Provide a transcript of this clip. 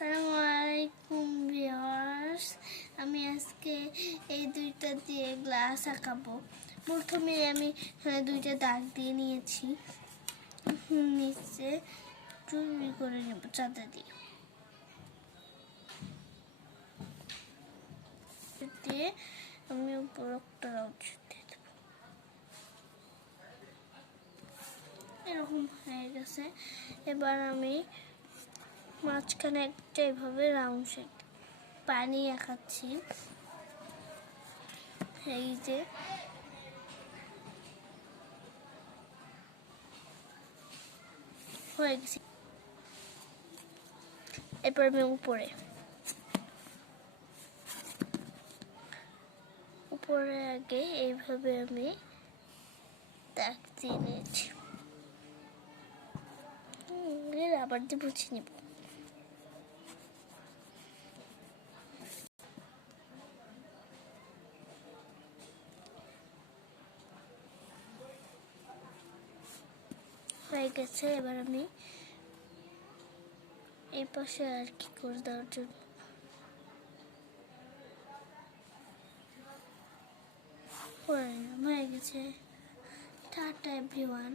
আসসালামু আলাইকুম ভিউয়ার্স, আমি আজকে এই দুইটা দিয়ে গ্লাস আঁকাবো। প্রথমে আমি দুইটা দাগ দিয়ে নিয়েছি, নিচে চুরি করে নেব চাঁদা দিয়ে আমি উপর একটা রাউন্ড দিয়ে দেবো। এরকম হয়ে গেছে। এবার আমি মাঝখানে একটা এভাবে রাউন্ড শেপ পানি আঁকাচ্ছি। এই যে হয়ে গেছে। এরপর আমি উপরে আগে এইভাবে আমি দাগ দিয়ে নিয়েছি। আবার দিয়ে বুঝে নিব। হয়ে গেছে। এবার আমি এই পাশে আর কি করে দেওয়ার জন্য হয়ে গেছে। Tata everyone.